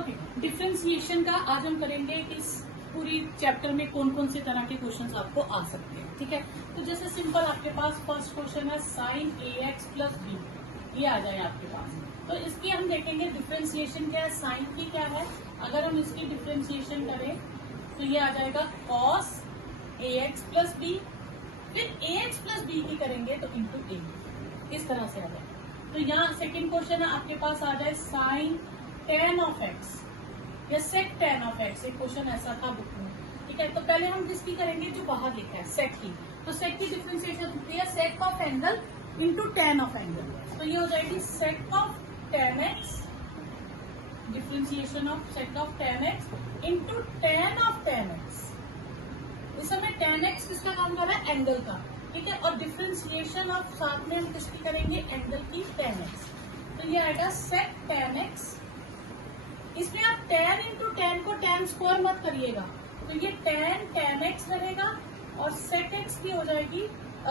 Okay, differentiation का आज हम करेंगे कि इस पूरी चैप्टर में कौन कौन से तरह के क्वेश्चंस आपको आ सकते हैं। ठीक है, तो जैसे सिंपल आपके पास फर्स्ट क्वेश्चन है साइन ए एक्स प्लस बी, ये आ जाए आपके पास। तो इसकी हम देखेंगे डिफ्रेंसिएशन क्या है, साइन की क्या है। अगर हम इसकी डिफ्रेंसिएशन करें तो ये आ जाएगा cos A x plus B, फिर ए एक्स प्लस बी की करेंगे तो इंटू ए, इस तरह से आ जाए। तो यहाँ सेकेंड क्वेश्चन है आपके पास आ जाए साइन टेन ऑफ एक्स या सेक टेन ऑफ एक्स, एक क्वेश्चन ऐसा था बुक में। ठीक है, तो पहले हम किसकी करेंगे, जो बाहर लिखा है सेक की। तो सेक की डिफ्रेंसिएशन होती है sake of angle into ten of angle, तो ये हो जाएगी sake of ten x, differentiation of sake of ten x into ten of ten x. इस समय टेन एक्स किसका काम कर रहा है, एंगल का। ठीक है, और डिफ्रेंसिएशन ऑफ साथ में हम किसकी करेंगे, एंगल की टेन एक्स, तो ये आएगा सेक टेन एक्स। इसमें आप टेन इंटू टेन को टेन स्क्वायर मत करिएगा, तो ये टेन टेन एक्स रहेगा और सेक एक्स की हो जाएगी,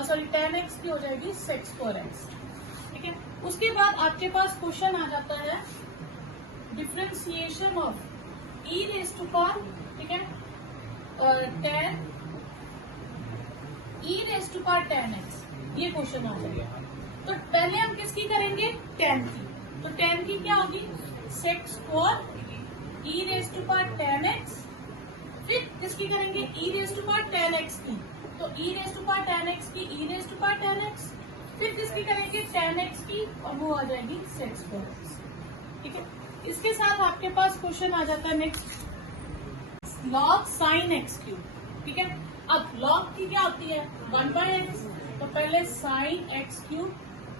सॉरी टेन एक्स की हो जाएगी सेक स्क्वायर एक्स। ठीक है, उसके बाद आपके पास क्वेश्चन आ जाता है differentiation of e raise to power, ठीक है, ten e raise to power ten x, ये क्वेश्चन आ जाएगा। तो पहले हम किसकी करेंगे, टेन की। तो टेन की क्या होगी, sec square e raise to power ten x, फिर किसकी करेंगे, e raise to power ten x की। तो e raise to power ten x की e raise to power ten x, फिर किसकी करेंगे, टेन एक्स की, और वो आ जाएगी सेक स्क्वायर एक्स। ठीक है, इसके साथ आपके पास क्वेश्चन आ जाता है next log sign x cube. ठीक है, अब लॉग की क्या होती है, वन बाय एक्स, तो पहले sine x cube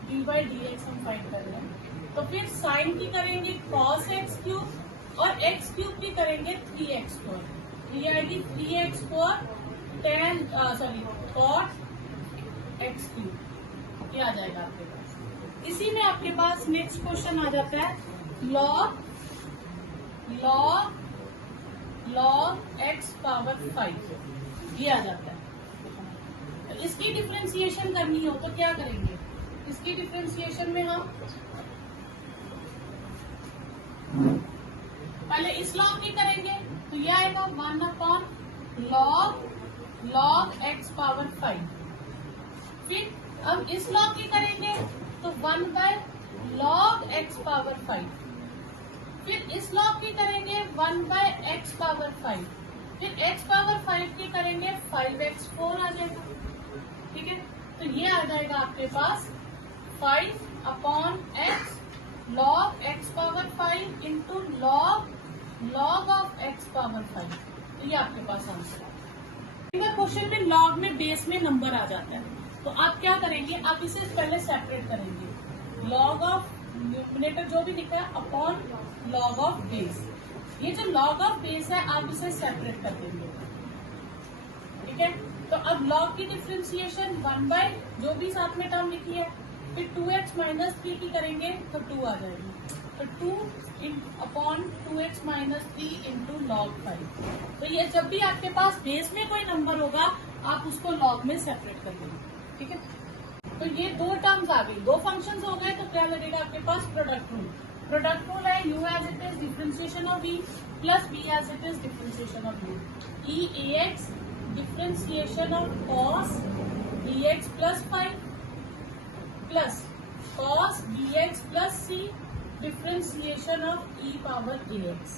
d by d x हम फाइंड कर रहे हैं। तो फिर साइन की करेंगे कॉस एक्स क्यूब और एक्स क्यूब की करेंगे 3x स्क्वायर, ये आएगी 3x square ten sorry cot x cube, ये आ जाएगा आपके पास। इसी में आपके पास नेक्स्ट क्वेश्चन आ जाता है log log log x power 5, ये आ जाता है। तो इसकी डिफ्रेंसिएशन करनी हो तो क्या करेंगे, इसकी डिफ्रेंसिएशन में हम पहले इस लॉग की करेंगे, तो ये आएगा 1 अपॉन लॉग एक्स पावर 5। फिर हम इस लॉग की करेंगे तो 1 बाय लॉग एक्स पावर 5। फिर इस लॉग की करेंगे 1 बाय एक्स पावर 5। फिर एक्स पावर 5 की करेंगे 5x4 आ जाएगा। ठीक है, तो ये आ जाएगा आपके पास 5 upon x log x power 5 into log of x power 5, तो ये आपके पास आंसर है। क्वेश्चन में लॉग में बेस में नंबर आ जाता है, तो आप क्या करेंगे, आप इसे पहले सेपरेट करेंगे, लॉग ऑफ न्यूमरेटर जो भी लिखा है अपॉन लॉग ऑफ बेस। ये जो लॉग ऑफ बेस है आप इसे सेपरेट कर देंगे। ठीक है, तो अब लॉग की डिफ्रेंसिएशन 1 बाय जो भी साथ में टर्म लिखी है, फिर 2x माइनस 3 की करेंगे तो 2 आ जाएगी, तो 2 upon 2x minus 3 into log 5। तो ये जब भी आपके पास बेस में कोई नंबर होगा आप उसको लॉग में सेपरेट कर देंगे। ठीक है, तो ये दो टर्म्स आ गई, दो फंक्शंस हो गए, तो क्या लगेगा आपके पास प्रोडक्ट रूल। प्रोडक्ट रूल है u as it is differentiation of v plus v as it is differentiation of u, e ax differentiation of cos bx plus 5 plus cos bx plus c differentiation of e power ax।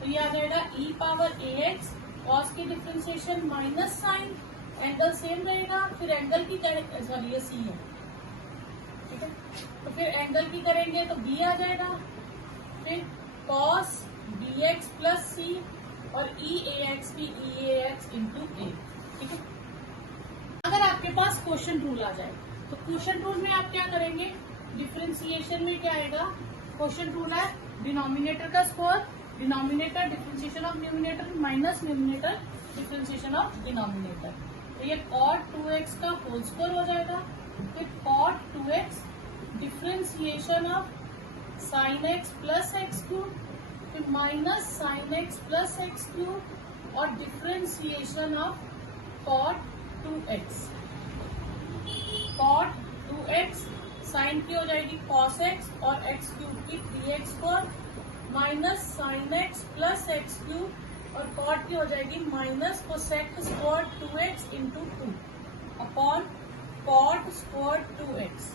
तो ये आ जाएगा e power ax, cos की differentiation minus sine, angle same रहेगा, फिर angle की sorry ये c है। ठीक है, तो फिर एंगल की करेंगे तो b आ जाएगा, फिर cos bx प्लस c और e ax की e ax इंटू a। ठीक है, अगर आपके पास क्वेश्चन रूल आ जाए तो क्वेश्चन रूल में आप क्या करेंगे, डिफ्रेंसिएशन में क्या आएगा, क्वेश्चन रूल है डिनोमिनेटर का square, denominator differentiation of numerator minus numerator differentiation of denominator, तो ये cot 2x का होल स्क्वायर हो जाएगा। फिर cot 2x differentiation of sine x plus x cube, फिर minus sine x plus x cube और differentiation of cot 2x। cot 2x sine की हो जाएगी cos x और x क्यूब की 3x square minus sine x plus x cube और cot की हो जाएगी minus cosec square 2x into 2 upon cot square 2x।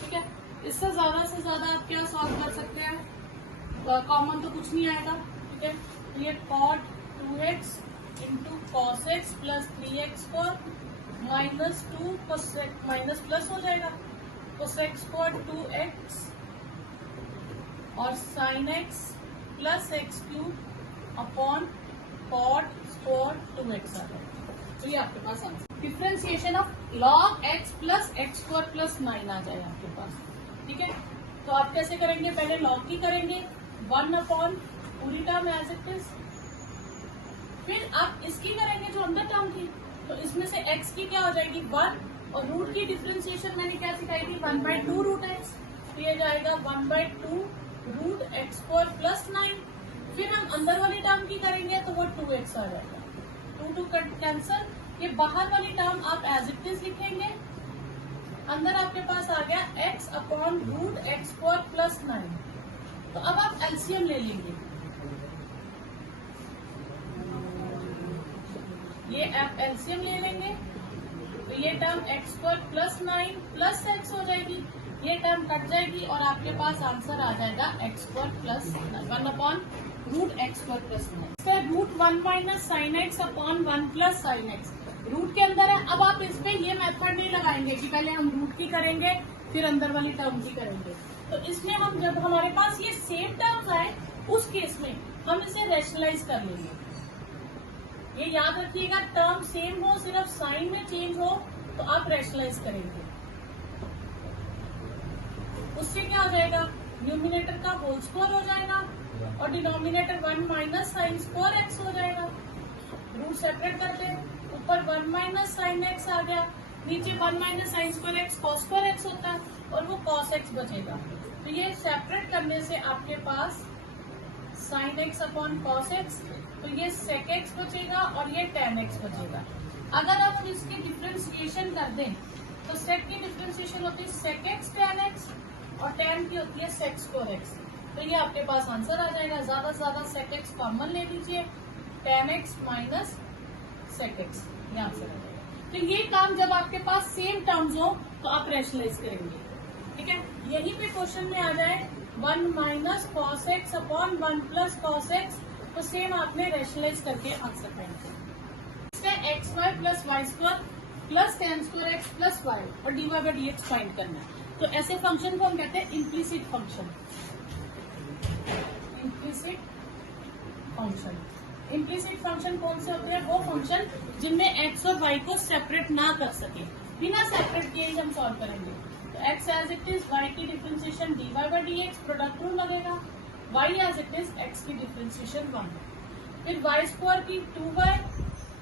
ठीक है, इससे ज्यादा से ज्यादा आप क्या सॉल्व कर सकते हैं, कॉमन तो कुछ नहीं आएगा। ठीक है, तो ये cot 2x into cos x plus 3x square minus 2 cosec minus plus हो जाएगा कोसेक स्क्वायर 2x और sine x plus x cube upon cot square 2x आ जाएगा। तो ये आपके पास answer differentiation of log x plus x square plus 9 आ जाएगा आपके पास। ठीक है, तो आप कैसे करेंगे, पहले log की करेंगे 1 अपॉन पूरी टर्म एज इट इज, फिर आप इसकी करेंगे जो अंदर टर्म थी, तो इसमें से x की क्या हो जाएगी 1 और रूट की डिफ्रेंसिएशन मैंने क्या सिखाई थी 1/2 रूट x, तो ये जाएगा 1/2 रूट एक्स स्क्वायर प्लस 9। फिर हम अंदर वाली टर्म की करेंगे तो वो 2x आ जाएगा, 2 कैंसल, ये बाहर वाली टर्म आप एज इट इज लिखेंगे, अंदर आपके पास आ गया x upon root x square plus 9। तो अब आप एलसीएम ले लेंगे, ये आप एलसीएम ले लेंगे तो ये term x square plus 9 plus x हो जाएगी, ये टर्म कट जाएगी और आपके पास आंसर आ जाएगा x square plus 1 upon root x square plus 9। Root 1 minus sine x upon 1 plus sine x root के अंदर है। अब आप इस पे ये मेथड नहीं लगाएंगे कि पहले हम रूट की करेंगे फिर अंदर वाली टर्म की करेंगे, तो इसमें हम जब हमारे पास ये सेम टर्म्स आए उस केस में हम इसे रैशनलाइज कर लेंगे। ये याद रखिएगा, टर्म सेम हो सिर्फ साइन में चेंज हो तो आप रैशनलाइज करेंगे, उससे क्या हो जाएगा न्यूमिनेटर का होल स्क्वायर हो जाएगा और denominator 1 minus sine square x हो जाएगा। रूट सेपरेट करते हैं, ऊपर 1 माइनस साइन एक्स आ गया, नीचे 1 minus sine square x cos square x होता है और वो कॉस एक्स बचेगा। तो ये सेपरेट करने से आपके पास sine x upon cos x, तो ये सेक एक्स बचेगा और ये टेन एक्स बचेगा। अगर आप इसकी डिफ्रेंसिएशन कर दें तो सेक की डिफ्रेंसिएशन होती है सेक एक्स टेन एक्स और टेन की होती है सेक स्क्वायर एक्स। तो ये आपके पास आंसर आ जाएगा, ज्यादा से ज्यादा सेक एक्स कॉमन ले लीजिए, tan x minus sec x, ये आंसर आ जाएगा। तो ये काम जब आपके पास सेम टर्म्स हो तो आप रैशनलाइज करेंगे। ठीक है, यहीं पे क्वेश्चन में आ जाए 1 minus cos x upon 1 plus cos x, तो सेम आपने रैशनलाइज करके आंसर पाएंगे। X y plus y square plus ten square x plus y और d y by d x find करना है। तो ऐसे फंक्शन को हम कहते हैं implicit function. Implicit function, implicit function कौन से होते हैं, वो फंक्शन जिनमें एक्स और वाई को सेपरेट ना कर सके, बिना सेपरेट किए ही हम सॉल्व करेंगे। तो x as it is, y की differentiation d y by d x, product rule लगेगा, y as it is, x की डिफ्रेंसिएशन 1, फिर वाई स्क्वायर की 2y,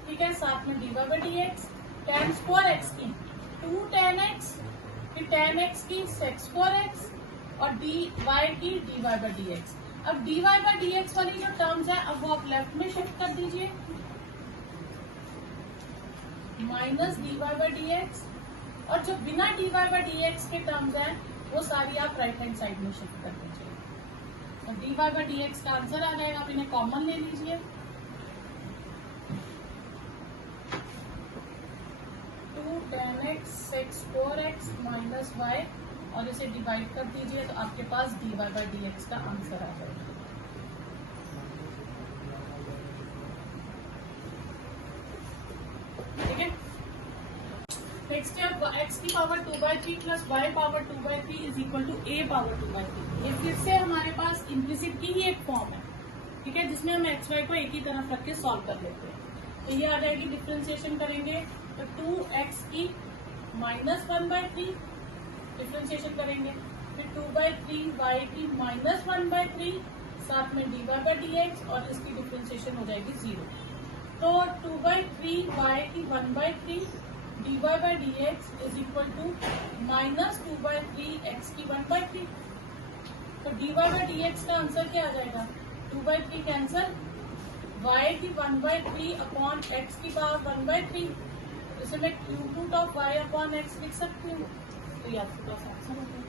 ठीक है, साथ में d y by d x, ten square x की 2 टेन एक्स, फिर टेन एक्स की सेक स्क्वायर एक्स और डी वाई की d y by d x. अब d y by d x वाली जो टर्म्स है अब वो आप लेफ्ट में शिफ्ट कर दीजिए, minus d y by d x, और जो बिना d y by d x के टर्म्स हैं वो सारी आप राइट हैंड साइड में शिफ्ट कर दीजिए। तो d y by d x का आंसर आ जाएगा, आप इन्हें कॉमन ले लीजिए, 2 ten x sec square x minus y और इसे डिवाइड कर दीजिए तो आपके पास d y by d x का आंसर आ जाएगा। ठीक है, नेक्स्ट है एक्स की power 2/3 plus y power 2/3 is equal to a power 2/3। ये फिर से हमारे पास इम्प्लिसिट की ही एक फॉर्म है, ठीक है, जिसमें हम एक्स वाई को एक ही तरफ रख के सॉल्व कर लेते हैं। तो ये आ जाएगी, डिफ्रेंसिएशन करेंगे तो 2x की माइनस 1/3 डिफ्रेंसिएशन करेंगे, फिर 2/3 y की माइनस 1/3, साथ में d y by d x और इसकी डिफ्रेंसिएशन हो जाएगी 0। तो 2/3 y की 1/3 d y by d x is equal to minus 2/3 x की 1/3। तो d y by d x का आंसर क्या आ जाएगा, 2/3 कैंसल, y की 1/3 अपॉन x की पावर 1/3, इसे मैं cube root of y upon x लिख सकती हूँ। तो ये आपके पास आंसर हो गया।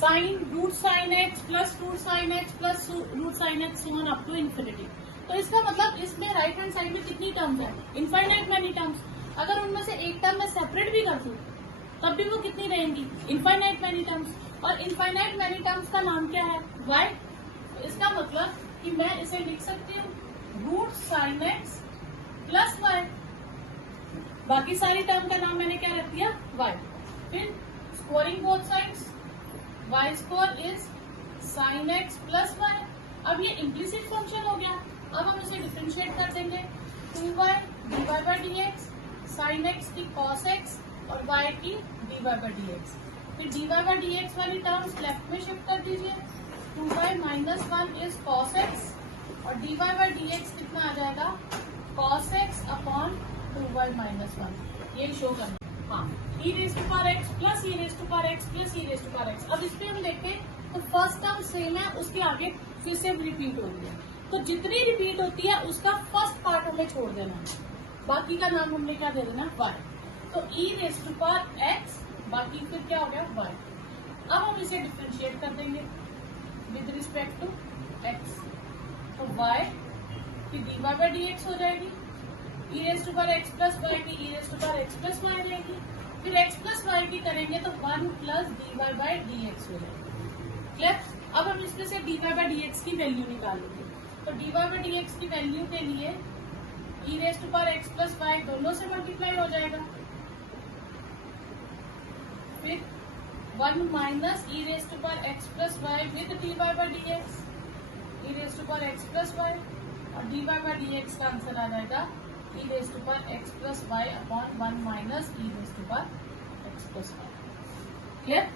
Sine root sine x plus root sine x plus root sine x one up to infinity. तो इसका मतलब इसमें राइट हैंड साइड में कितनी टर्म्स है? Infinite many terms. अगर उनमें से एक टर्म मैं सेपरेट भी कर दूं तब भी वो कितनी रहेंगी? Infinite many terms. और इनफाइनाइट मैनी टर्म्स का नाम क्या है? y। तो इसका मतलब कि मैं इसे लिख सकती हूँ root sine x plus y. बाकी सारी टर्म का नाम मैंने क्या रख दिया? y। फिर squaring both sides, y square is sine x plus y. अब ये इम्प्लिसिट फंक्शन हो गया। अब हम इसे डिफरेंशिएट कर देंगे 2y dy by d x, sine x की cos x और y की dy बाई डी एक्स। फिर dy बाई डी एक्स वाली टर्म्स लेफ्ट में शिफ्ट कर दीजिए। 2y minus 1 is cos x और dy बाई डी एक्स कितना आ जाएगा? cos x upon 2y minus 1। ये शो करना। हाँ, e raise to power x plus e raise to power x plus e raise to power x। अब इसमें हम देखते हैं तो फर्स्ट टर्म सेम है, उसके आगे फिर से रिपीट हो रही है। तो जितनी रिपीट होती है उसका फर्स्ट पार्ट हमें छोड़ देना, बाकी का नाम हमने क्या दे देना? y। तो e raise to power x, बाकी फिर क्या हो गया? y। अब हम इसे डिफरेंशिएट कर देंगे विद रिस्पेक्ट टू x। तो y की dy बाई डी एक्स हो जाएगी, e raise to power x plus y की e raise to power x plus y रहेगी। फिर x प्लस y की करेंगे तो 1 plus dy by d x हो जाएगी। क्लियर? अब हम इसमें से dy बाई डी एक्स की वैल्यू निकालेंगे। तो dy बाई डी एक्स की वैल्यू के लिए e raise to power x plus y दोनों से मल्टीप्लाई हो जाएगा। फिर 1 minus e raise to power x plus y with dy by d x, e raise to power x plus y और dy by d x का answer आ जाएगा e raise to power x plus y upon 1 minus e raise to power x plus y. Clear?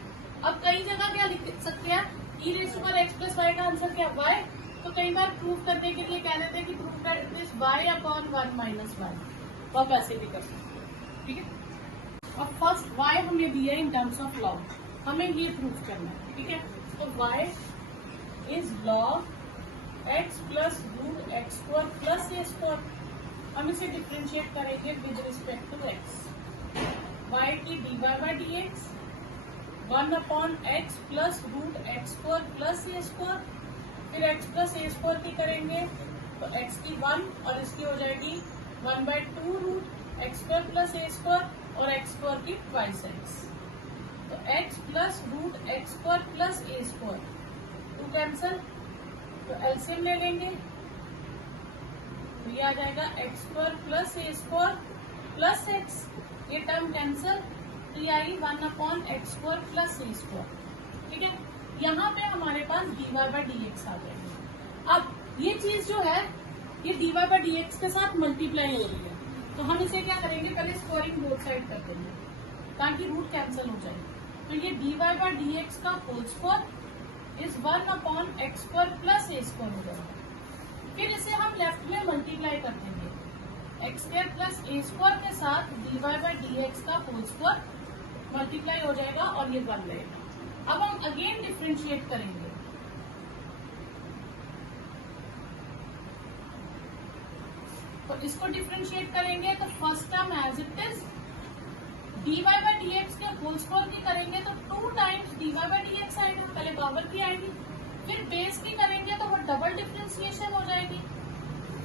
अब कई जगह क्या लिख सकते हैं? e raise to power x plus y का आंसर क्या? y। तो कई बार प्रूव करने के लिए कह देते हैं कि prove that it is y upon 1 minus y। तो आप ऐसे भी कर सकते हैं। ठीक है? अब फर्स्ट y हमने दिया इन टर्म्स ऑफ लॉग, हमें ये प्रूफ करना है। ठीक है? तो y is log x plus root x square plus a square. हम इसे डिफरेंशिएट करेंगे with respect to x। y की dy by d x 1 upon x plus root x square plus a square. फिर x प्लस ए स्क्वायर की करेंगे तो x की 1 और इसकी हो जाएगी 1 by 2 root x square plus a square और एक्स स्क्वायर की ट्वाइस x। तो x plus root x square plus a square, two cancel तो एलसीएम ले लेंगे तो ये आ जाएगा x square plus a square plus x. ये टर्म कैंसल तो ये आई 1 upon x square plus a square. ठीक है? यहाँ पे हमारे पास dy बाई डी एक्स आ जाएगी। अब ये चीज जो है ये dy बाई डी एक्स के साथ मल्टीप्लाई हो रही है, तो हम इसे क्या करेंगे? पहले स्क्वायरिंग बोथ साइड कर देंगे ताकि रूट कैंसिल हो जाए। तो ये dy बाई डी एक्स का whole square is 1 upon x square plus a square हो जाएगा। फिर इसे हम लेफ्ट में मल्टीप्लाई कर देंगे x square plus a square के साथ dy बाई डी एक्स का होल स्क्वायर मल्टीप्लाई हो जाएगा और ये 1 रहेगा। अब हम अगेन डिफरेंशिएट करेंगे। तो इसको डिफरेंशिएट करेंगे तो first term as it is dy by d x के होल स्क्वायर की करेंगे तो 2 times dy by d x आएगा, पहले पावर की आएगी। फिर बेस की करेंगे तो वो डबल डिफरेंशिएशन हो जाएगी।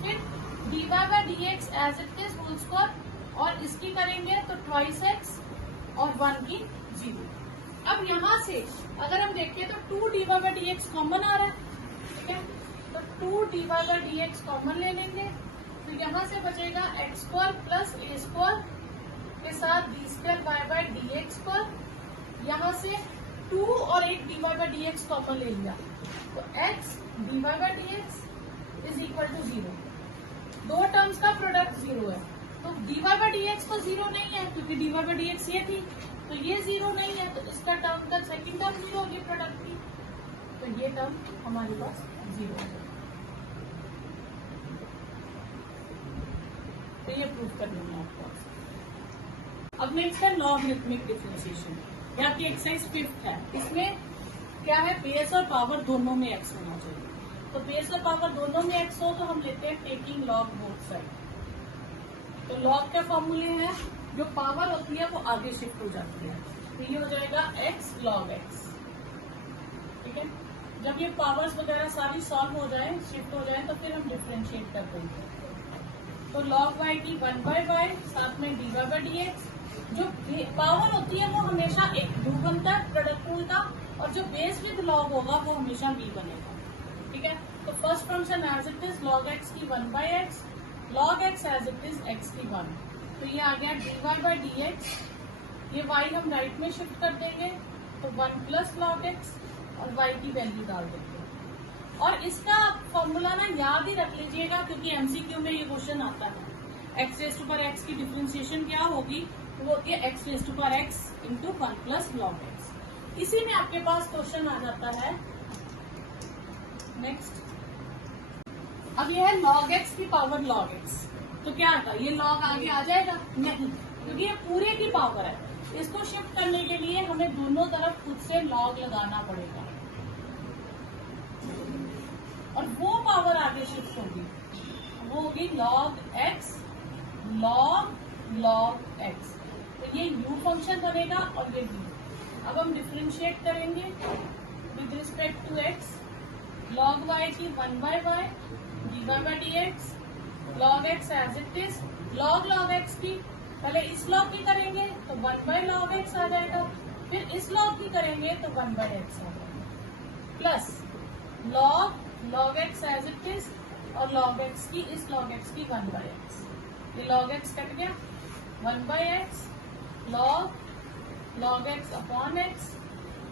फिर dy by d x as it is whole square और इसकी करेंगे तो ट्वाइस एक्स और 1 की 0। अब यहाँ से अगर हम देखें तो 2 dy by d x common आ रहा है। ठीक है? तो 2 dy by d x common ले लेंगे तो यहाँ से बचेगा x square plus a square के साथ d square y by d x square. यहाँ से 2 और 1 dy by d x common ले लिया तो x dy by d x is equal to 0। दो टर्म्स का प्रोडक्ट 0 है तो dy बाई डी एक्स तो 0 नहीं है क्योंकि dy बाई डी एक्स ये थी, तो ये 0 नहीं है तो इसका टर्म का सेकंड टर्म 0 होगी प्रोडक्ट की, तो ये टर्म हमारे पास 0 है। तो ये प्रूफ कर लूंगा आपको। अब नेक्स्ट है लॉगरिथमिक डिफरेंशिएशन, ये आपकी एक्सरसाइज 5th है। इसमें क्या है? बेस और पावर दोनों में x होना चाहिए। तो बेस और पावर दोनों में x हो तो हम लेते हैं टेकिंग लॉग बोथ साइड। तो लॉग के फॉर्मूले हैं जो पावर होती है वो आगे शिफ्ट हो जाती है, तो ये हो जाएगा x log x। जब ये पावर्स वगैरह सारी सॉल्व हो जाए, शिफ्ट हो जाए, तो फिर हम डिफ्रेंशिएट कर देंगे। तो log y की 1/y साथ में dy by dx, जो पावर होती है वो हमेशा एक रू बनता है प्रोडक्ट रूल का, और जो बेस विद log होगा वो हमेशा v बनेगा। ठीक है, तो first function as it is log x की 1/x, log x as it is x की 1, तो ये आ गया dy by dx। ये y हम राइट में शिफ्ट कर देंगे, तो 1 प्लस log x, और y की वैल्यू डाल देंगे। और इसका फॉर्मूला ना याद ही रख लीजिएगा, क्योंकि एमसीक्यू में ये क्वेश्चन आता है। x raise to power x की डिफरेंशिएशन क्या होगी, वो होती है x raise to power x into 1 plus log x। इसी में आपके पास क्वेश्चन आ जाता है नेक्स्ट। अब ये है log x की पावर log x, तो क्या आता है, ये log आगे आ जाएगा नहीं, क्योंकि ये पूरे की पावर है। इसको शिफ्ट करने के लिए हमें दोनों तरफ खुद से log लगाना पड़ेगा, और वो पावर आगे शिफ्ट होगी, वो होगी log x log x। तो ये u फंक्शन बनेगा और ये v। अब हम डिफरेंशिएट करेंगे with respect to x, log y की 1/y dy by dx, log x as it is, log x की पहले इस log की करेंगे तो 1/log x आ जाएगा, फिर इस log की करेंगे तो 1/x आ जाएगा, plus log x as it is, और log x की इस log x की 1/x, ये log x कट गया, 1/x log x upon x,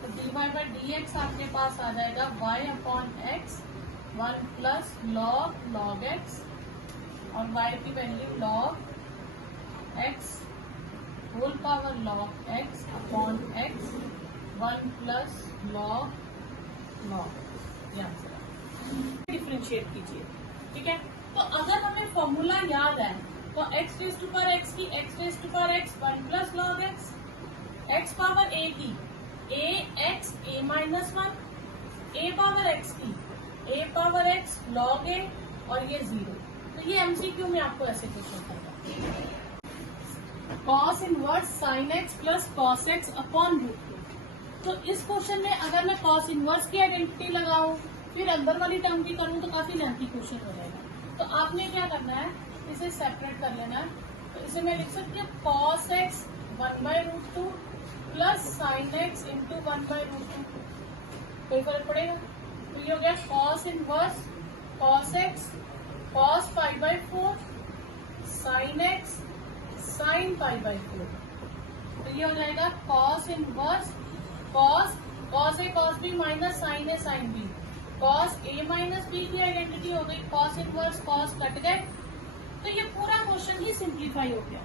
तो dy by dx आपके पास आ जाएगा y upon x, 1 plus log x, और y की value log x whole power log x upon x, 1 plus log differentiate कीजिए। ठीक है, तो अगर हमें फॉर्मूला याद है तो x raise to power x की x raise to power x 1 plus log x power a की ax a minus 1, a power x की a power x log a, और ये 0। तो ये एमसीक्यू में आपको ऐसे क्वेश्चन करना, cos inverse sin x plus cos x upon √2। तो इस क्वेश्चन में अगर मैं cos इनवर्स की आइडेंटिटी लगाऊं, फिर अंदर वाली टर्म की करूं, तो काफी लेंथी क्वेश्चन हो जाएगा। तो आपने क्या करना है, इसे सेपरेट कर लेना है। तो इसे मैं लिख सकती हूँ cos x 1/√2 plus sin x into 1/√2, कोई फर्क पड़ेगा। तो ये हो गया cos inverse cos x cos π/4 sin x sin π/4, तो ये हो जाएगा cos inverse cos a cos b minus sin a sin b, cos a minus b की आइडेंटिटी हो गई, cos इनवर्स cos कट गए, तो ये पूरा क्वेश्चन ही सिंप्लीफाई हो गया।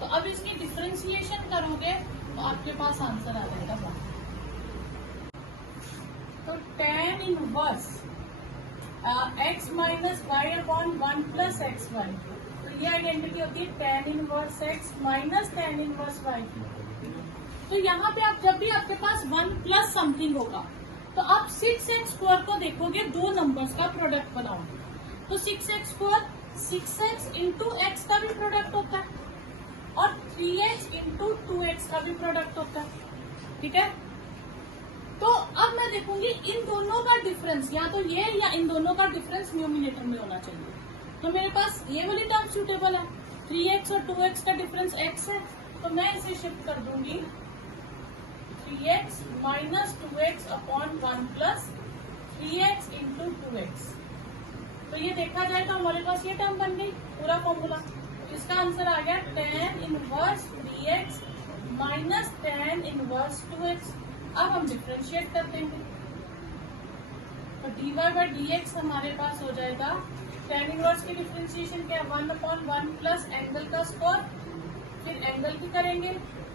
तो अब इसकी डिफरेंशिएशन करोगे तो आपके पास आंसर आ जाएगा। तो tan inverse x minus y upon 1 plus x1, तो ये आइडेंटिटी होती है tan inverse x minus tan inverse y की। तो यहाँ पे आप जब भी आपके पास 1 प्लस समथिंग होगा, तो आप 6x² को देखोगे, दो नंबर्स का प्रोडक्ट बनाओगे, तो 6x² 6x इंटू एक्स का भी प्रोडक्ट होता है, और 3x इंटू 2x का भी प्रोडक्ट होता है। ठीक है, तो अब मैं देखूंगी इन दोनों का डिफरेंस, या तो ये या इन दोनों का डिफरेंस न्यूमिनेटर में होना चाहिए। तो मेरे पास ये वाली टर्म सूटेबल है, 3x और 2x का डिफरेंस x है, तो मैं इसे शिफ्ट कर दूंगी 3x minus 2x upon 1 plus 3x into 2x। तो ये देखा जाए तो हमारे पास ये टर्म बन गई, पूरा फॉर्मूला। इसका आंसर आ गया tan inverse 3x minus tan inverse 2x। अब हम डिफरेंशिएट कर देंगे, तो dy by dx हमारे पास हो जाएगा, tan इनवर्स की डिफरेंशिएशन क्या है, 1/1 प्लस एंगल का स्क्वायर, फिर एंगल की करेंगे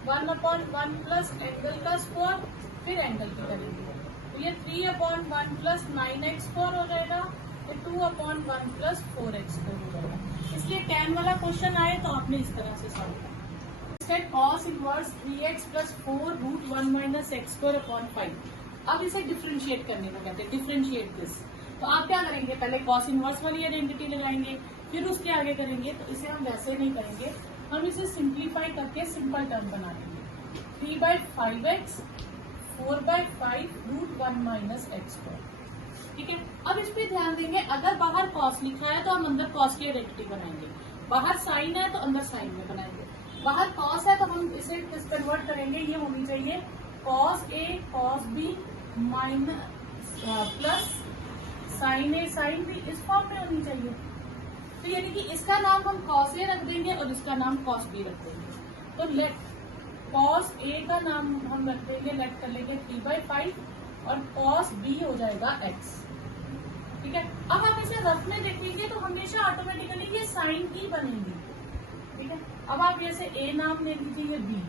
1/1 प्लस एंगल का स्क्वायर, फिर एंगल की करेंगे, तो ये 3/1 प्लस 9x² हो जाएगा, ये 2/1 प्लस 4x² हो जाएगा। इसलिए tan वाला क्वेश्चन आए तो आपने इस तरह से सॉल्व करना। cos inverse 3x plus 4√1 minus x² upon 5। अब इसे डिफरेंशिएट करने को कहते हैं, डिफरेंशिएट दिस। तो आप क्या करेंगे, पहले cos इनवर्स वाली आइडेंटिटी लगाएंगे, फिर उसके आगे करेंगे। तो इसे हम वैसे नहीं करेंगे, हम इसे सिंप्लीफाई करके सिंपल टर्म बना देंगे, 3/5x 4/5√1 माइनस x²। ठीक है। अब इस पे ध्यान देंगे, अगर बाहर कॉस लिखा है तो हम अंदर कॉस की आइडेंटिटी बनाएंगे, बाहर साइन है तो अंदर साइन में बनाएंगे। बाहर कॉस है तो हम इसे कन्वर्ट करेंगे, ये होनी चाहिए cos a cos b minus plus sine a sine b, इस फॉर्म में होनी चाहिए। तो यानी कि इसका नाम हम कॉस ए रख देंगे और इसका नाम कॉस बी रख देंगे। तो लेट कॉस ए का नाम हम रख देंगे, लेट कर लेंगे 3/5 और कॉस बी हो जाएगा x। ठीक है। अब हम इसे रफ में देखेंगे तो हमेशा ऑटोमेटिकली ये साइन की बनेगी। ठीक है। अब आप जैसे ए नाम ले लीजिए, ये बी,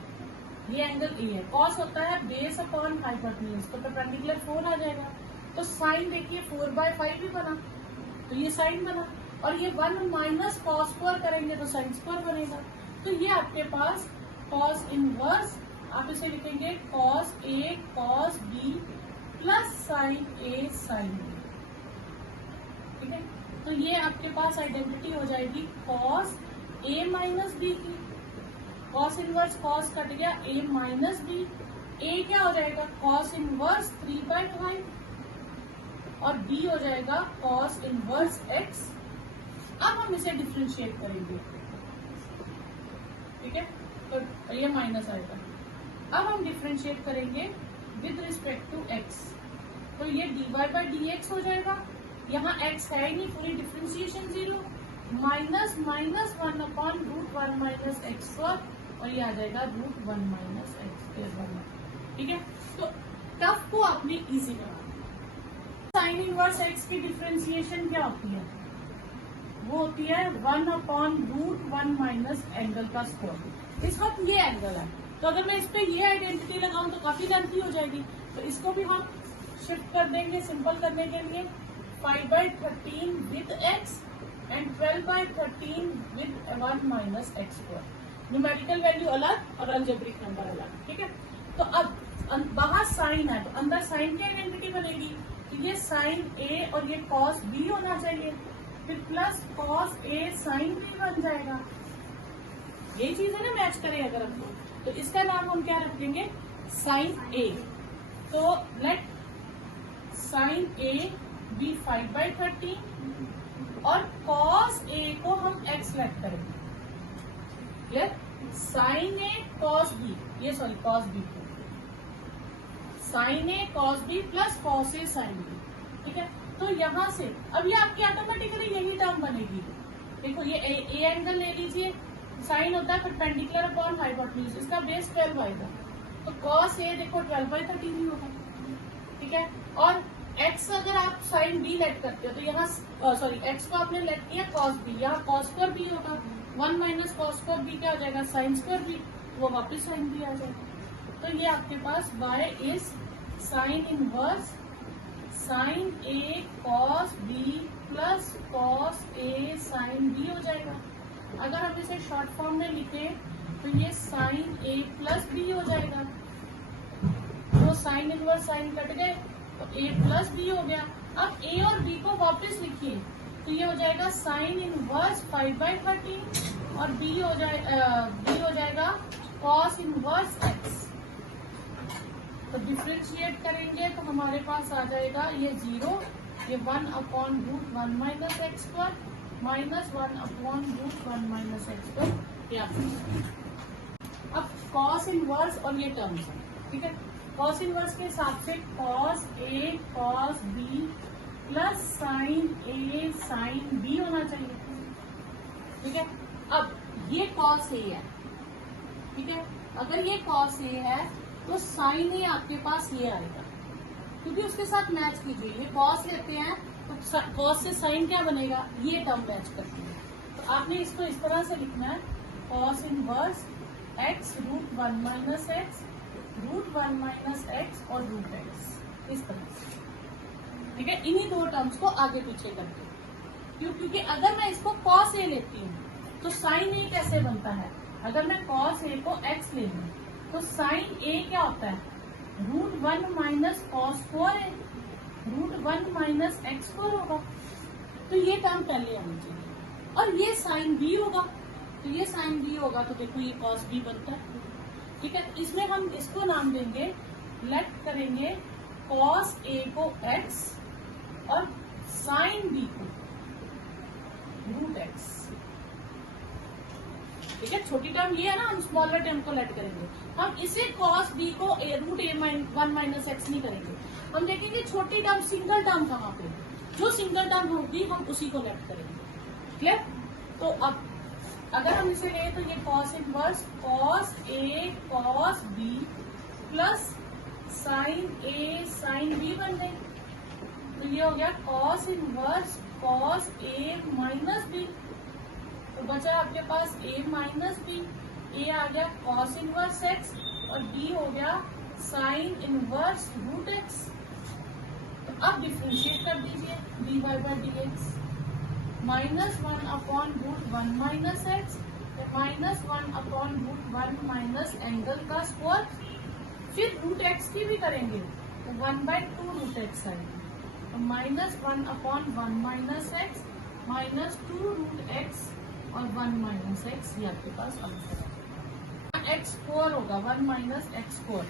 ये एंगल ए है, कॉस होता है बेस अपॉन हाइपोटेन्यूज, तो परपेंडिकुलर 4 आ जाएगा। तो साइन देखिए 4/5 भी बना, तो ये साइन बना, और ये 1 माइनस कॉस स्क्वायर करेंगे तो साइन स्क्वायर बनेगा। तो ये आपके पास कॉस इनवर्स, आप इसे लिखेंगे cos a cos b plus sine a sine B. ठीक है। तो ये आपके पास आइडेंटिटी हो जाएगी कॉस ए माइनस बी की, कॉस इनवर्स कॉस कट गया, ए माइनस बी, ए क्या हो जाएगा कॉस इनवर्स 3/5 और बी हो जाएगा कॉस इनवर्स x। अब हम इसे डिफ्रेंशिएट करेंगे। ठीक है। तो ये माइनस आएगा। अब हम डिफ्रेंशिएट करेंगे विद रिस्पेक्ट टू x, तो ये dy/dx हो जाएगा। यहाँ x है ही नहीं, पूरी differentiation 0, minus minus 1/√1 minus x square, और ये आ जाएगा √1 माइनस एक्स स्क्वायर। ठीक है। तो टफ को आपने इजी बनाना। साइन इनवर्स x की डिफ्रेंशिएशन क्या होती है, वो होती है 1/√1 माइनस एंगल का स्क्वायर। इस वक्त ये एंगल है, तो अगर मैं इस पे ये आइडेंटिटी लगाऊं तो काफी लेंथी हो जाएगी, तो इसको भी हम शिफ्ट कर देंगे सिंपल करने के लिए 5/13 with x and 12/13 with 1 minus x square. Numerical value अलग और अलजेब्रिक नंबर अलग। ठीक है। तो अब बाहर साइन है तो अंदर साइन की आइडेंटिटी बनेगी, तो ये साइन ए और ये कॉस बी होना चाहिए, फिर plus cos a sine B बन जाएगा। ये चीज है ना, मैच करें अगर हम, तो इसका नाम हम क्या रखेंगे साइन ए। तो लेट साइन ए बी 5/13 और कॉस ए को हम x लेट करेंगे। Clear. Sign a cos B, ये सॉरी कॉस बी को sign a cos b plus cos a sine B. ठीक है। तो यहाँ से अब ये आपकी ऑटोमेटिकली यही टर्म बनेगी। देखो ये ए एंगल ले लीजिए, साइन होता है परपेंडिकुलर अपॉन हाइपोटेन्यूज, इसका बेस 12 आएगा, तो कॉस ए देखो 12/13 ही होगा। ठीक है। और x अगर आप साइन बी लेट करते हो तो यहाँ सॉरी x को आपने लेट किया कॉस बी, यहाँ कॉस स्क्वायर बी होगा, 1 माइनस कॉस स्क्वायर बी क्या हो जाएगा साइन स्क्वायर बी, वो वापस साइन बी आ जाएगा। तो ये आपके पास y is sine inverse sine a cos b plus cos a sine b हो जाएगा। अगर हम इसे शॉर्ट फॉर्म में लिखे तो ये साइन ए प्लस बी हो जाएगा, तो साइन इनवर्स साइन कट गए तो a प्लस बी हो गया। अब a और b को वापस लिखिए तो ये हो जाएगा साइन इनवर्स 5/13 और b हो जाएगा कॉस इनवर्स x। तो डिफ्रेंशिएट करेंगे तो हमारे पास आ जाएगा ये 0, ये 1/√1 minus x square minus 1/√1 minus x square. अब कॉस इनवर्स और ये टर्म्स है। ठीक है। कॉस इनवर्स के हिसाब से cos a cos b plus sine a sine B होना चाहिए। ठीक है। अब ये कॉस ए है। ठीक है। अगर ये कॉस ए है तो साइन ए आपके पास ये आएगा, क्योंकि उसके साथ मैच कीजिए, ये कॉस लेते हैं तो कॉस से साइन क्या बनेगा, ये टर्म मैच करती है। तो आपने इसको इस तरह से लिखना है cos inverse x √1 minus x √1 minus x और √x, इस तरह से। ठीक है। इन्हीं दो टर्म्स को आगे पीछे करके, क्योंकि अगर मैं इसको कॉस ए लेती हूँ तो साइन ए कैसे बनता है, अगर मैं कॉस ए को x ले लूँ तो साइन ए क्या होता है √1 माइनस कॉस स्क्वायर है, √1 माइनस एक्स स्क्वायर होगा। तो ये टर्म पहले आनी चाहिए, और ये साइन बी होगा, तो ये साइन बी होगा तो देखो ये कॉस बी बनता है। ठीक है। इसमें हम इसको नाम देंगे, लेट करेंगे कॉस ए को x और साइन बी को रूट एक्स। ठीक है, छोटी टर्म ये है ना, हम स्मॉलर टर्म को लेट करेंगे। हम इसे कॉस बी को रूट ए वन माइनस एक्स नहीं करेंगे, हम देखेंगे छोटी टर्म सिंगल टर्म कहाँ पे, जो सिंगल टर्म होगी हम उसी को लेट करेंगे। क्लियर? तो अब अगर हम इसे लें तो ये cos inverse cos a cos b plus sine a sine B बन गई, तो ये हो गया cos inverse cos A minus B. तो बचा आपके पास a माइनस बी, ए आ गया कॉस इनवर्स एक्स और b हो गया साइन इनवर्स रूट एक्स। तो अब डिफ्रेंशिएट कर दीजिए dy by d x, minus 1 upon root 1 minus x, minus 1 upon root 1 minus angle का स्क्वायर। फिर रूट एक्स की भी करेंगे तो 1/2 रूट एक्स आएगी, तो minus 1 upon 1 minus x minus 2 root x और 1 माइनस एक्स, ये आपके पास आंसर है। एक्स स्क्वायर होगा 1 माइनस एक्स स्क्वायर।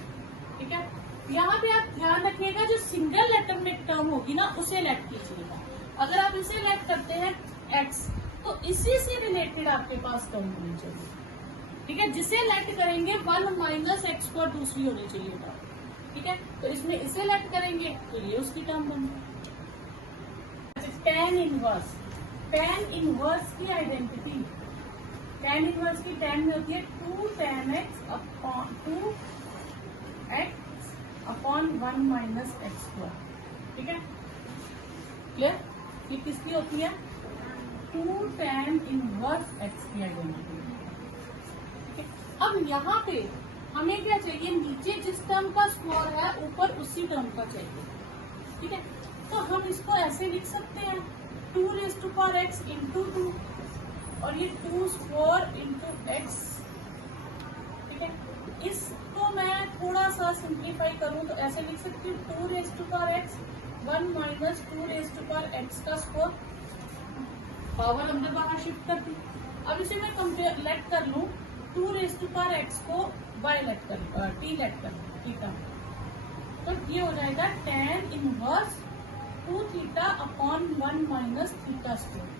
ठीक है, यहाँ पे आप ध्यान रखिएगा जो सिंगल लेटर में टर्म होगी ना उसे लेट कीजिएगा। अगर आप इसे लेट करते हैं एक्स तो इसी से रिलेटेड आपके पास टर्म होनी चाहिए। ठीक है, जिसे लेट करेंगे 1 माइनस एक्स स्क्वायर दूसरी होनी चाहिए टर्म। ठीक है, तो इसमें इसे लेट करेंगे तो ये उसकी टर्म बनेगी। टेन इनवर्स, टेन इनवर्स की आइडेंटिटी, टेन इनवर्स की टेन में होती है 2 tan x upon 2 x upon 1 minus x square. ठीक है, क्लियर? ये किसकी होती है? 2 tan इनवर्स x की आइडेंटिटी। ठीक है, अब यहाँ पे हमें क्या चाहिए? नीचे जिस टर्म का स्क्वायर है ऊपर उसी टर्म का चाहिए। ठीक है, तो हम इसको ऐसे लिख सकते हैं 2 raise to power x into 2 और ये 2 स्क्वायर इंटू एक्स। ठीक है, इसको मैं थोड़ा सा सिंप्लीफाई करूं तो ऐसे लिख सकती हूँ 2 raise to power x 1 minus 2 raise to power x का स्क्वायर, पावर अंदर बाहर शिफ्ट कर दी। अब इसे मैं कंपेयर लेट कर लूं 2 रेज़ टू पावर x को बाय लेट कर t लेट कर लूं थीटा, तो ये हो जाएगा tan inverse 2 theta upon 1 minus theta square.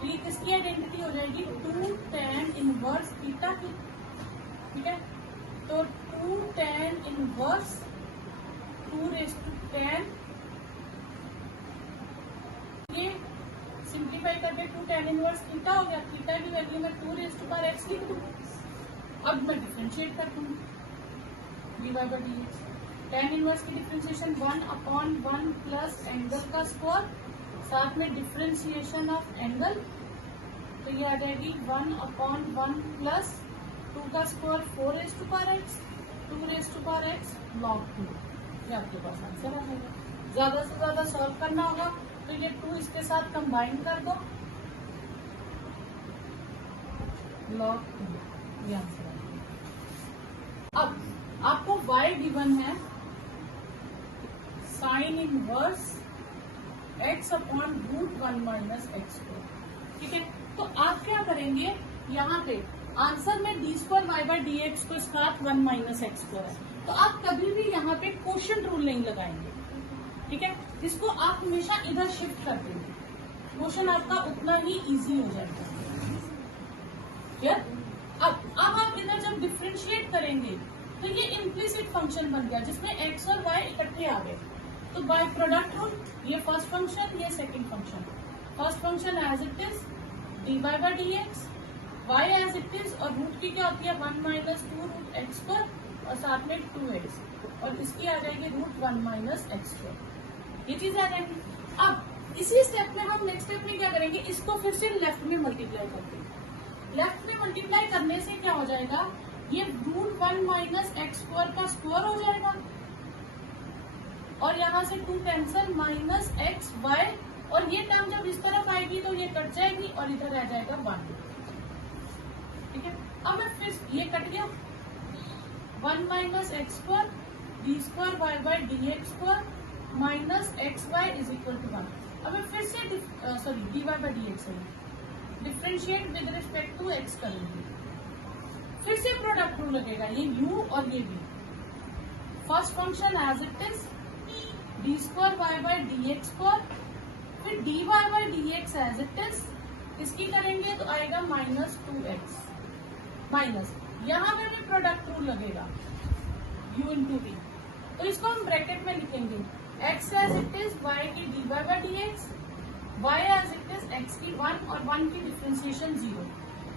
तो ये किसकी आइडेंटिटी हो जाएगी? 2 tan इनवर्स थीटा की। ठीक है, तो 2 tan inverse 2 raise to tan, ये सिंप्लीफाई करके 2 tan इनवर्स थीटा हो गया। थीटा की वैल्यू में 2 रेज़ टू पावर x लिख दूँ। अब मैं डिफरेंशिएट कर दूंगी dy by d x. Tan inverse की डिफ्रेंशिएशन 1 अपॉन 1 प्लस एंगल का स्क्वायर, साथ में डिफ्रेंशिएशन ऑफ एंगल, तो ये आ जाएगी 1 अपॉन 1 प्लस 2 का square 4 raise to power x 2 raise to power x log 2। ये आपके पास आंसर आ जाएगा। ज्यादा से ज्यादा सॉल्व करना होगा तो ये 2 इसके साथ कंबाइन कर दो, log 2, ये आंसर आ जाएगा। अब आपको y गिवन है sine inverse x upon root 1 minus x square. ठीक है, तो आप क्या करेंगे? यहाँ पे आंसर में d square y by d x को साथ 1 माइनस एक्स स्क्वायर है, तो आप कभी भी यहाँ पे क्वोशिएंट रूल नहीं लगाएंगे। ठीक है, इसको आप हमेशा इधर शिफ्ट कर देंगे, क्वेश्चन आपका उतना ही इजी हो जाएगा। क्लियर? अब आप इधर जब डिफ्रेंशिएट करेंगे तो ये इम्प्लिसिट फंक्शन बन गया जिसमें x और y इकट्ठे आ गए, तो बाय प्रोडक्ट रूल ये फर्स्ट फंक्शन ये second function, first function as it is d by by d x, y as it is, और रूट की क्या होती है 1 माइनस 2 रूट एक्स स्क्वायर और साथ में 2x, और इसकी आ जाएगी रूट 1 माइनस एक्स स्क्वायर, ये चीज आ जाएगी। अब इसी स्टेप में हम नेक्स्ट स्टेप में क्या करेंगे? इसको फिर से लेफ्ट में मल्टीप्लाई करते हैं। लेफ्ट में मल्टीप्लाई करने से क्या हो जाएगा? ये रूट 1 माइनस एक्स स्क्वायर का स्क्वायर हो जाएगा और यहाँ से 2 कैंसल माइनस एक्स वाई, और ये टर्म जब इस तरफ आएगी तो ये कट जाएगी और इधर आ जाएगा 1। ठीक है, अब मैं फिर ये कट गया 1 minus x square d square y by d x square minus x y is equal to 1। अब मैं फिर से d y by d x differentiate with respect to x करूंगी, फिर से प्रोडक्ट रूल लगेगा, ये u और ये v। First function as it is d square y by d x square फिर d y by d x as it is इसकी करेंगे तो आएगा -2x माइनस, यहाँ पे भी प्रोडक्ट रूल लगेगा u इंटू वी, तो इसको हम ब्रैकेट में लिखेंगे x as it is y की d y by d x, y as it is x की 1 और 1 की डिफ्रेंसिएशन 0,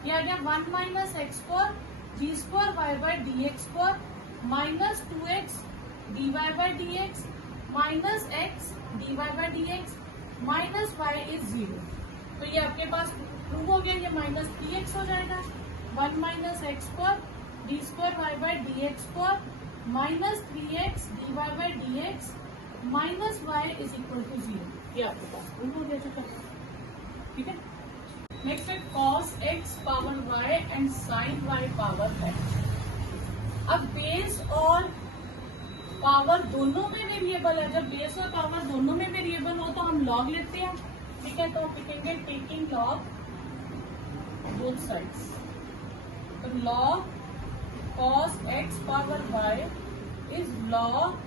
ये आ गया 1 minus x square d square y by d x square minus 2x d y by d x minus x d y by d x minus y is 0, तो ये आपके पास prove हो गया, ये -3x हो जाएगा, 1 minus x square d square y by d x square minus 3x d y by d x minus y is equal to 0, ये आपके पास प्रूव हो गया चुका, ठीक है। नेक्स्ट है cos x power y and sin y power x। अब base और पावर दोनों में वेरिएबल है, जब बेस और पावर दोनों में वेरिएबल हो तो हम लॉग लेते हैं, ठीक है, तो लिखेंगे टेकिंग लॉग बोथ साइड्स, तो log cos x power y is log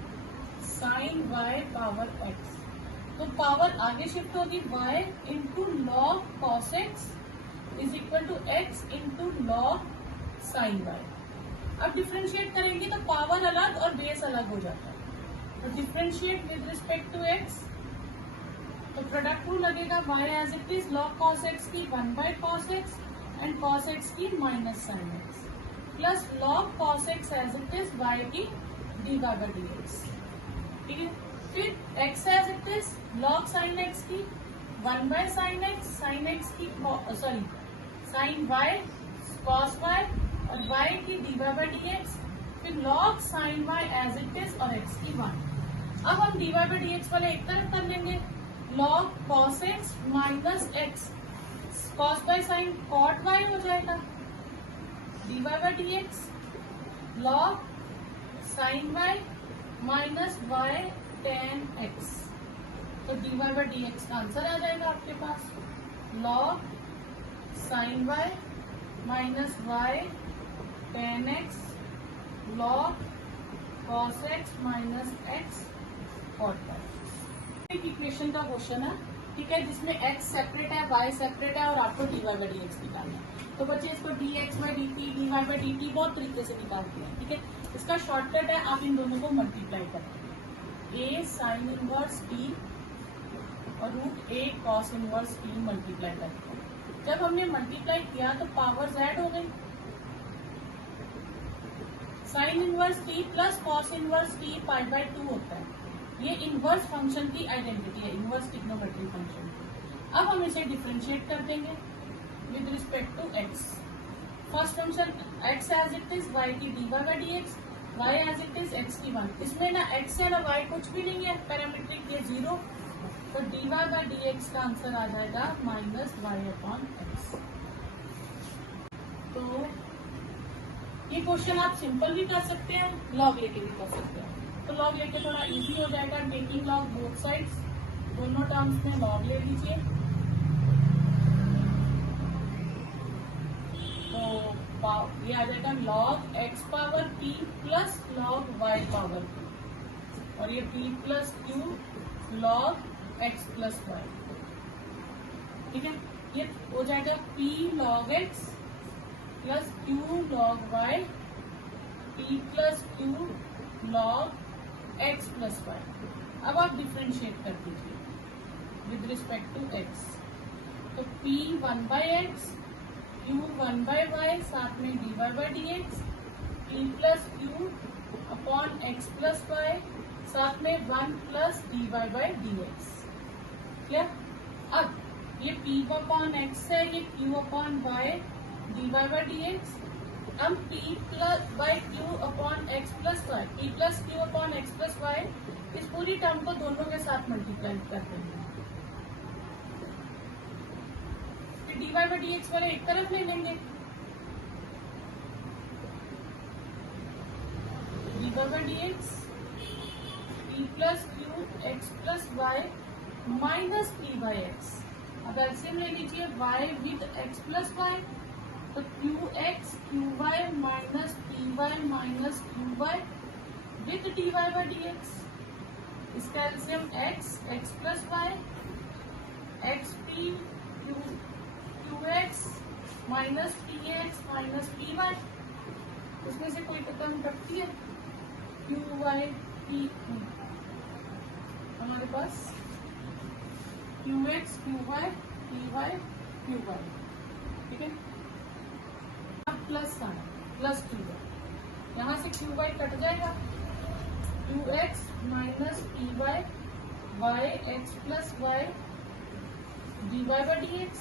sin y power x, तो पावर आगे शिफ्ट होगी y into log cos x is equal to x into log sin y। अब डिफ्रेंशिएट करेंगे तो power अलग और base अलग हो जाता है, तो differentiate with respect to x, तो प्रोडक्ट रूल लगेगा y as it is log cos x की 1 by cos x and cos x की minus sin x plus log cos x as it is y की d y by d x, ठीक है। फिर x as it is log sin x की 1 by sin x की sorry sin y cos y और y की d y by d x, फिर log sin y as it is और x की 1। अब हम d y by d x वाले एक तरफ कर लेंगे, log cos x minus x cos by sin cot y हो जाएगा, d y by d x log sin y minus y tan x, तो d y by d x का answer आ जाएगा आपके पास log sin y minus y tan x log cos x minus x cot y। एक equation का question है, ठीक है, जिसमें x सेपरेट है y सेपरेट है और आपको d y by d x निकालना है, तो बच्चे इसको d x by d t d y by d t बहुत तरीके से निकालते हैं, ठीक है। इसका शॉर्टकट है आप इन दोनों को मल्टीप्लाई करते हैं, a साइन इनवर्स t और root a cos inverse t multiply करते हैं। जब हमने मल्टीप्लाई किया तो पावर्स ऐड हो गई, sine inverse t plus cos inverse t pi by 2 होता है, ये इनवर्स फंक्शन की आइडेंटिटी है, इनवर्स ट्रिग्नोमेट्रिक फंक्शन। अब हम इसे डिफरेंशिएट कर देंगे with respect to x। First function x as it is y की d y by d x, y as it is x की 1, इसमें ना x है ना y कुछ भी नहीं है, पैरामीट्रिक ये 0, तो d y by d x का आंसर आ जाएगा माइनस y अपॉन एक्स। तो ये क्वेश्चन आप सिंपल भी कर सकते हैं, लॉग लेके भी कर सकते हैं, तो लॉग लेके थोड़ा इजी हो जाएगा, टेकिंग लॉग बोथ साइड्स, दोनों टर्म्स में लॉग ले लीजिए, तो ये आ जाएगा log x power p plus log y power p, और ये p plus q log x plus y, ठीक है, ये हो जाएगा p log x plus q log y, p plus q log x plus y। अब आप डिफ्रेंशिएट कर दीजिए विद रिस्पेक्ट टू x, तो p 1 by x, q 1 by y, साथ में d y by d x, p plus q upon x plus y, साथ में 1 plus d y by d x, clear. अब ये p अपॉन x है, ये q upon y d y by d x, हम p plus by q upon x plus y, p plus q upon x plus y, इस पूरी term को दोनों के साथ मल्टीप्लाई कर देंगे, फिर d y by d x वाले एक तरफ ले लेंगे, d y by d x p plus q x plus y minus p by x. अब एलसीएम ले लीजिए y with x plus y, तो q x q y minus p y minus q y with d y by d x, इसका LCM x x plus y x p q x minus p x minus p Y, उसमें से कोई term कटती है, Q y p, हमारे पास q x q y p y q y, ठीक है। अब प्लस का प्लस क्यू वाई, यहाँ से क्यू वाई कट जाएगा, q x minus p y y x plus y d y by d x,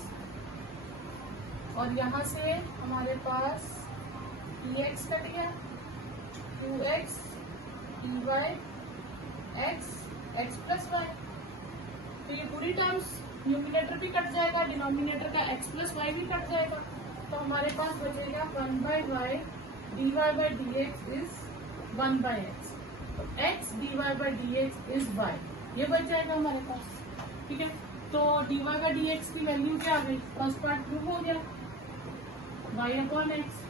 और यहाँ से हमारे पास पी एक्स कट गया, q x p y x x plus y, तो ये पूरी टर्म्स न्यूमिनेटर भी कट जाएगा, डिनोमिनेटर का एक्स प्लस वाई भी कट जाएगा, तो हमारे पास बचेगा 1 by y d y by d x is 1 by x, तो x d y by d x is y, ये बच जाएगा हमारे पास, ठीक है। तो d y by d x की वैल्यू क्या आ गई, फर्स्ट पार्ट प्रूव हो गया, y upon x.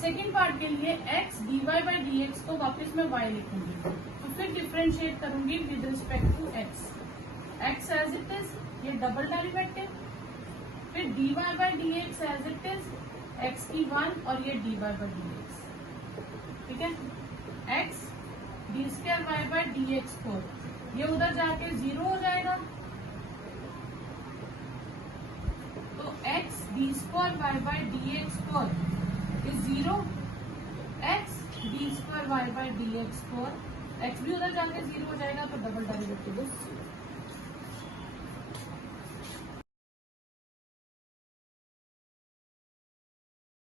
Second part के लिए x d y by d x को वापिस मैं वाई लिखूंगी, तो फिर डिफ्रेंशिएट करूंगी with respect to x, x as it is, ये डबल डेरिवेटिव, फिर d y by d x as it is, x की 1 और ये d y by d x, ठीक है। X d square y by d x four, ये उधर जाके 0 हो जाएगा, तो x d square y by d x four is 0, x d square y by d x four, x भी उधर जाके 0 हो जाएगा, तो डबल डेरिवेटिव इज 0।